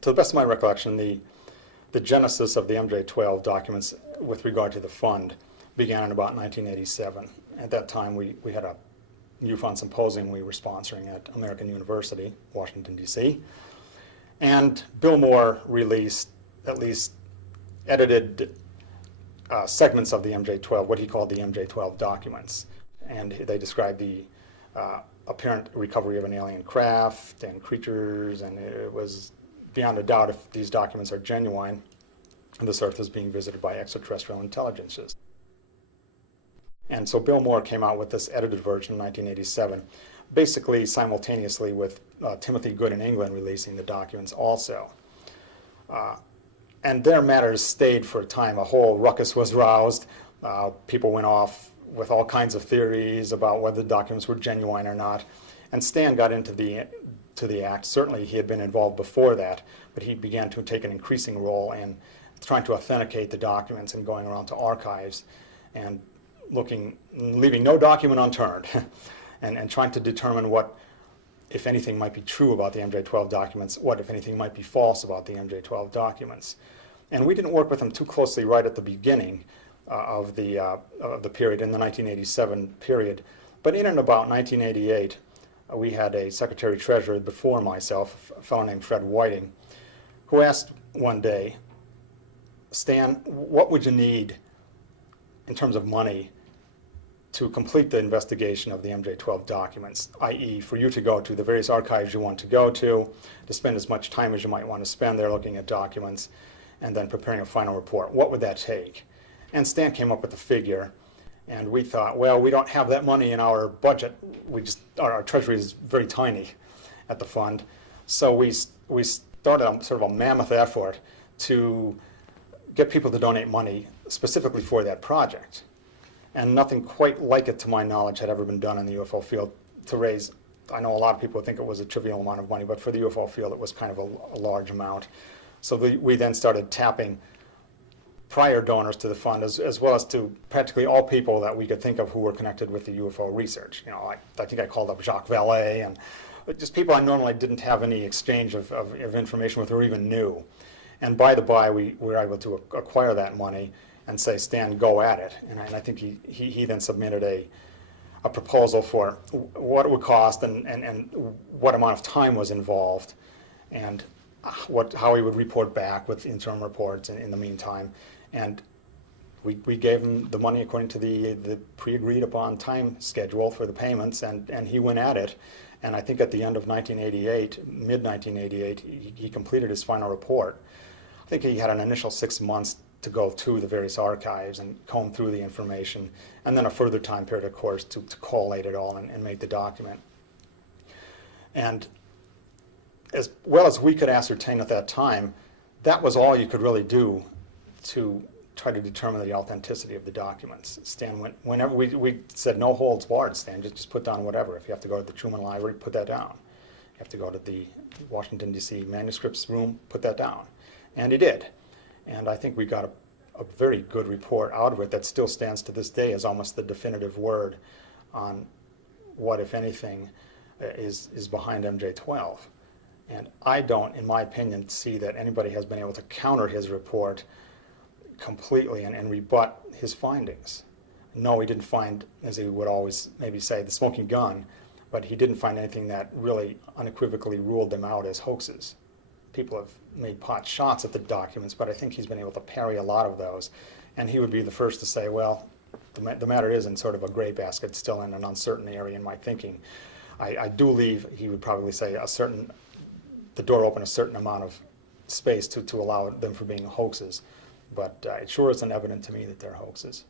to the best of my recollection, the genesis of the MJ-12 documents with regard to the fund began in about 1987. At that time, we had a MUFON symposium we were sponsoring at American University, Washington, D.C. And Bill Moore released at least edited segments of the MJ-12, what he called the MJ-12 documents. And they described the apparent recovery of an alien craft and creatures, and it was beyond a doubt, if these documents are genuine, this Earth is being visited by extraterrestrial intelligences. And so Bill Moore came out with this edited version in 1987, basically simultaneously with Timothy Good in England releasing the documents also. And their matters stayed for a time. A whole ruckus was roused. People went off with all kinds of theories about whether the documents were genuine or not. And Stan got into the act. Certainly he had been involved before that, but he began to take an increasing role in trying to authenticate the documents and going around to archives and leaving no document unturned and trying to determine what, if anything, might be true about the MJ-12 documents, what, if anything, might be false about the MJ-12 documents. And we didn't work with him too closely right at the beginning of the period, in the 1987 period. But in and about 1988, we had a secretary-treasurer before myself, a fellow named Fred Whiting, who asked one day, Stan, what would you need in terms of money to complete the investigation of the MJ-12 documents, i.e. for you to go to the various archives you want to go to spend as much time as you might want to spend there looking at documents, and then preparing a final report? What would that take? And Stan came up with a figure, and we thought, well, we don't have that money in our budget. Our treasury is very tiny at the fund. So we started sort of a mammoth effort to get people to donate money specifically for that project. And nothing quite like it, to my knowledge, had ever been done in the UFO field to raise, I know a lot of people think it was a trivial amount of money, but for the UFO field it was kind of a large amount. So we then started tapping prior donors to the fund, as well as to practically all people that we could think of who were connected with the UFO research. You know, I think I called up Jacques Vallée, and just people I normally didn't have any exchange of information with or even knew. And by the by, we were able to acquire that money and say, Stan, go at it. And I think he then submitted a proposal for what it would cost and what amount of time was involved, and how he would report back with interim reports in the meantime. And we gave him the money according to the pre-agreed upon time schedule for the payments, and he went at it. And I think at the end of 1988, mid-1988, he completed his final report. I think he had an initial 6 months to go to the various archives and comb through the information, and then a further time period, of course, to collate it all and make the document. And as well as we could ascertain at that time, that was all you could really do to try to determine the authenticity of the documents. Stan went, whenever we said no holds barred, Stan, just put down whatever. If you have to go to the Truman Library, put that down. You have to go to the Washington, D.C. manuscripts room, put that down. And he did. And I think we got a very good report out of it that still stands to this day as almost the definitive word on what, if anything, is behind MJ-12. And I don't, in my opinion, see that anybody has been able to counter his report completely and rebut his findings. No, he didn't find, as he would always maybe say, the smoking gun, but he didn't find anything that really unequivocally ruled them out as hoaxes. People have made pot shots at the documents, but I think he's been able to parry a lot of those. And he would be the first to say, well, the matter is in sort of a gray basket, still in an uncertain area in my thinking. I do leave, he would probably say, the door open a certain amount of space to allow them for being hoaxes. But it sure isn't evident to me that they're hoaxes.